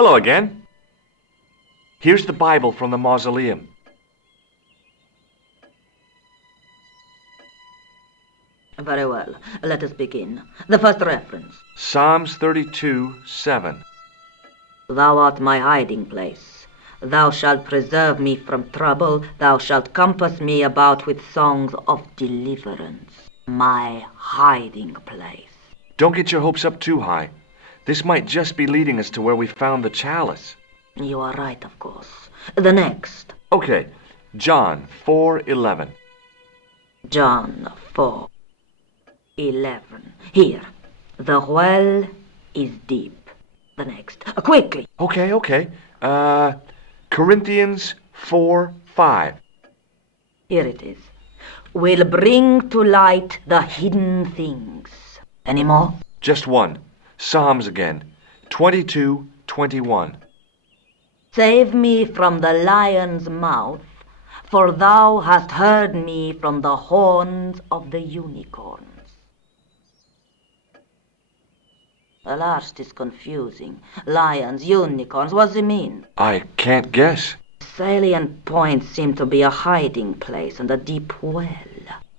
Hello again. Here's the Bible from the mausoleum. Very well. Let us begin. The first reference. Psalms 32:7. Thou art my hiding place. Thou shalt preserve me from trouble. Thou shalt compass me about with songs of deliverance. My hiding place. Don't get your hopes up too high. This might just be leading us to where we found the chalice. You are right, of course. The next. Okay, John 4:11. John 4:11. Here. The well is deep. The next. Quickly. Okay. Corinthians 4:5. Here it is. Will bring to light the hidden things. Any more? Just one. Psalms again. 22:21. Save me from the lion's mouth, for thou hast heard me from the horns of the unicorns. The last is confusing. Lions, unicorns, what does it mean? I can't guess. Salient points seem to be a hiding place and a deep well.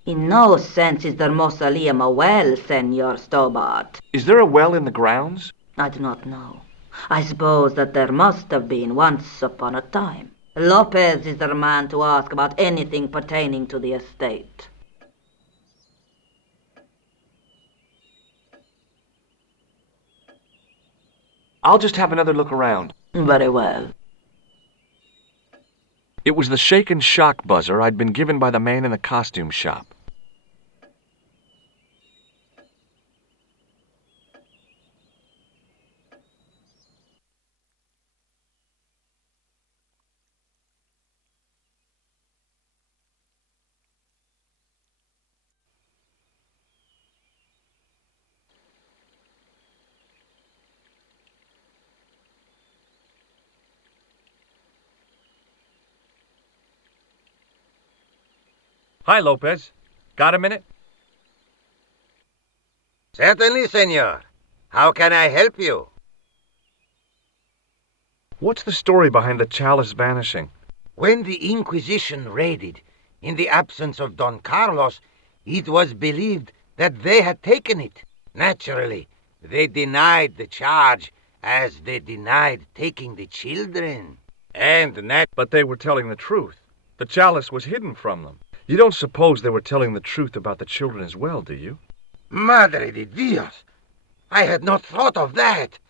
In no sense is their mausoleum a well, Senor Stobart. Is there a well in the grounds? I do not know. I suppose that there must have been once upon a time. Lopez is the man to ask about anything pertaining to the estate. I'll just have another look around. Very well. It was the shake and shock buzzer I'd been given by the man in the costume shop. Hi, Lopez. Got a minute? Certainly, senor. How can I help you? What's the story behind the chalice vanishing? When the Inquisition raided, in the absence of Don Carlos, it was believed that they had taken it. Naturally, they denied the charge, as they denied taking the children. But they were telling the truth. The chalice was hidden from them. You don't suppose they were telling the truth about the children as well, do you? Madre de Dios! I had not thought of that.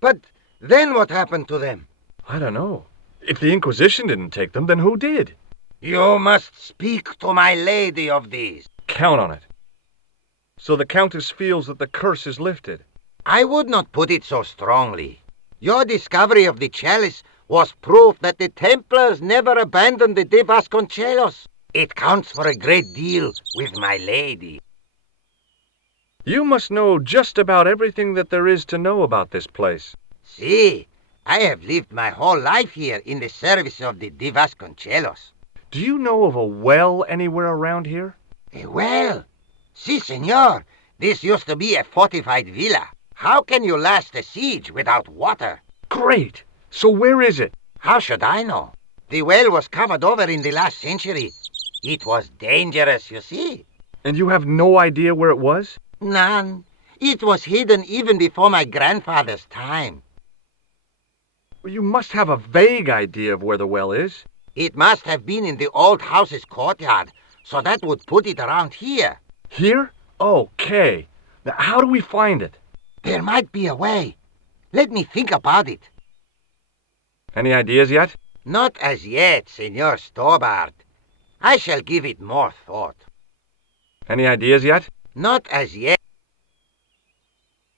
But then what happened to them? I don't know. If the Inquisition didn't take them, then who did? You must speak to my lady of these. Count on it. So the Countess feels that the curse is lifted. I would not put it so strongly. Your discovery of the chalice was proof that the Templars never abandoned the de Vasconcelos. It counts for a great deal with my lady. You must know just about everything that there is to know about this place. See, I have lived my whole life here in the service of the de Vasconcelos. Do you know of a well anywhere around here? A well? Si, senor. This used to be a fortified villa. How can you last a siege without water? Great! So where is it? How should I know? The well was covered over in the last century. It was dangerous, you see. And you have no idea where it was? None. It was hidden even before my grandfather's time. You must have a vague idea of where the well is. It must have been in the old house's courtyard, so that would put it around here. Here? Okay. Now, how do we find it? There might be a way. Let me think about it. Any ideas yet? Not as yet, Senor Stobart. I shall give it more thought. Any ideas yet? Not as yet.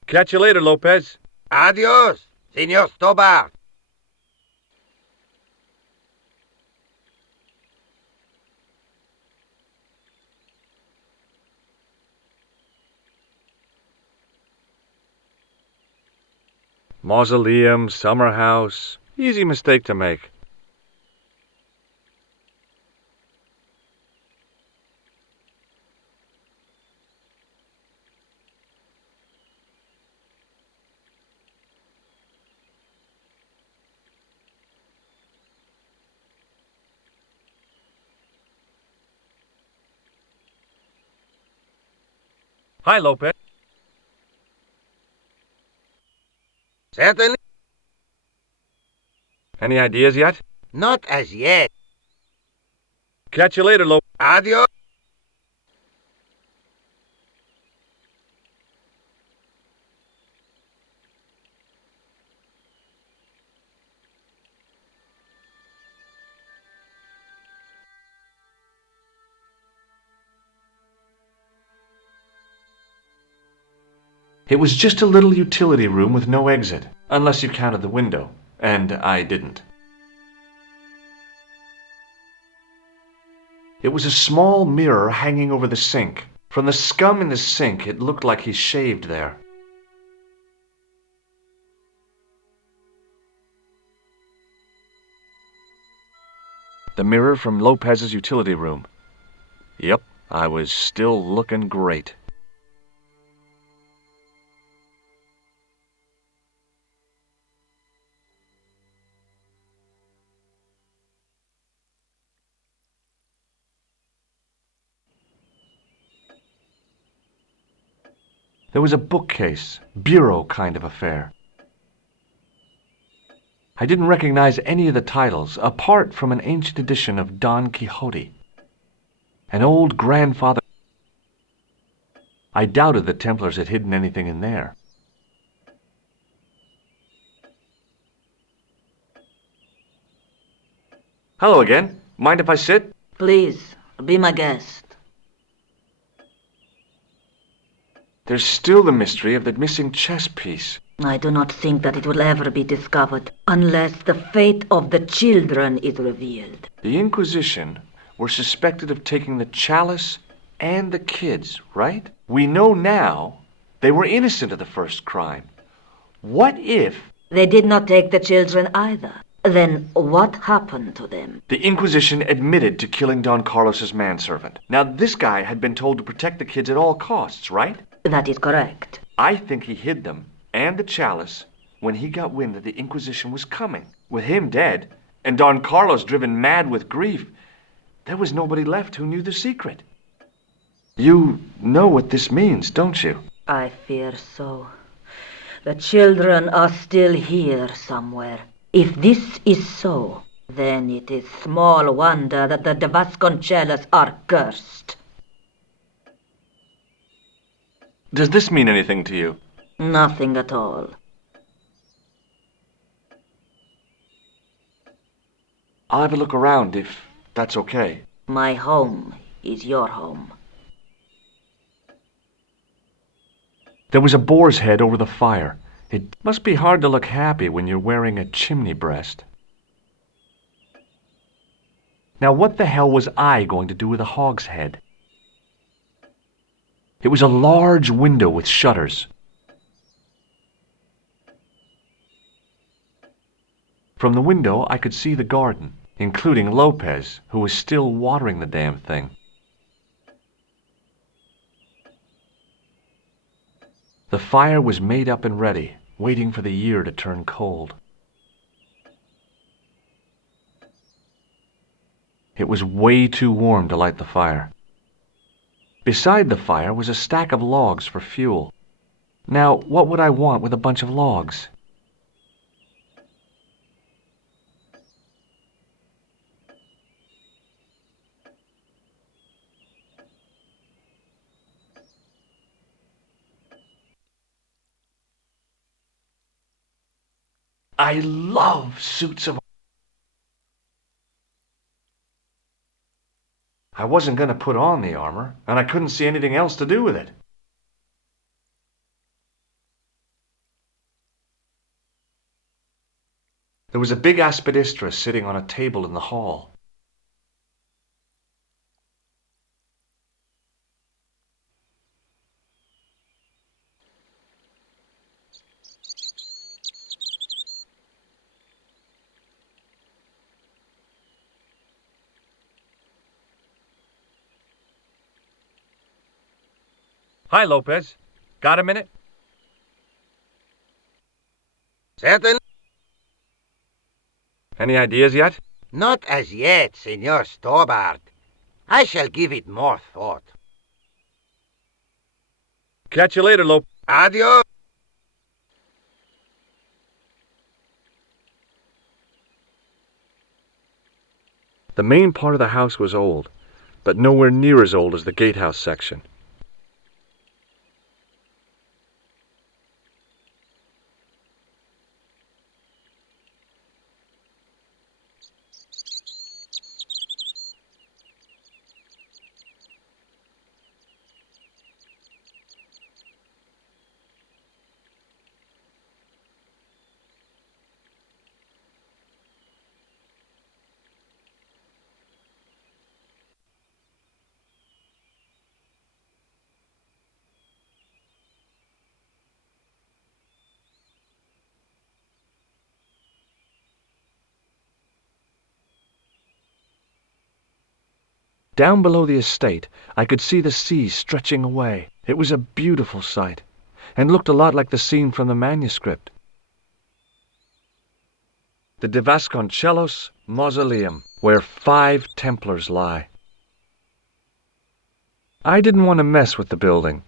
Catch you later, Lopez. Adios, Senor Stobart. Mausoleum, summer house. Easy mistake to make. Hi, Lopez. Certainly Any ideas yet? not as yet. Catch you later, Lopez. Adios. It was just a little utility room with no exit, unless you counted the window, and I didn't. It was a small mirror hanging over the sink. From the scum in the sink, it looked like he shaved there. The mirror from Lopez's utility room. Yep, I was still looking great. There was a bookcase, bureau kind of affair. I didn't recognize any of the titles, apart from an ancient edition of Don Quixote. An old grandfather. I doubted the Templars had hidden anything in there. Hello again. Mind if I sit? Please, be my guest. There's still the mystery of the missing chess piece. I do not think that it will ever be discovered unless the fate of the children is revealed. The Inquisition were suspected of taking the chalice and the kids, right? We know now they were innocent of the first crime. What if They did not take the children either. Then what happened to them? the Inquisition admitted to killing Don Carlos's manservant? Now, this guy had been told to protect the kids at all costs, right? That is correct. I think he hid them and the chalice when he got wind that the Inquisition was coming. With him dead and Don Carlos driven mad with grief, there was nobody left who knew the secret. You know what this means, don't you? I fear so. The children are still here somewhere. If this is so, then it is small wonder that the de Vasconcelos are cursed. Does this mean anything to you? Nothing at all. I'll have a look around if that's okay. My home is your home. There was a boar's head over the fire. It must be hard to look happy when you're wearing a chimney breast. Now what the hell was I going to do with a hog's head? It was a large window with shutters. From the window I could see the garden, including Lopez, who was still watering the damn thing. The fire was made up and ready, waiting for the year to turn cold. It was way too warm to light the fire. Beside the fire was a stack of logs for fuel. Now, what would I want with a bunch of logs? I love suits of... I wasn't going to put on the armor, and I couldn't see anything else to do with it. There was a big aspidistra sitting on a table in the hall. Hi, Lopez. Got a minute? Certainly Any ideas yet? not as yet, Senor Stobart. I shall give it more thought. Catch you later, Lope. Adios. The main part of the house was old, but nowhere near as old as the gatehouse section. Down below the estate, I could see the sea stretching away. It was a beautiful sight, and looked a lot like the scene from the manuscript. The De Vasconcellos Mausoleum, where 5 Templars lie. I didn't want to mess with the building,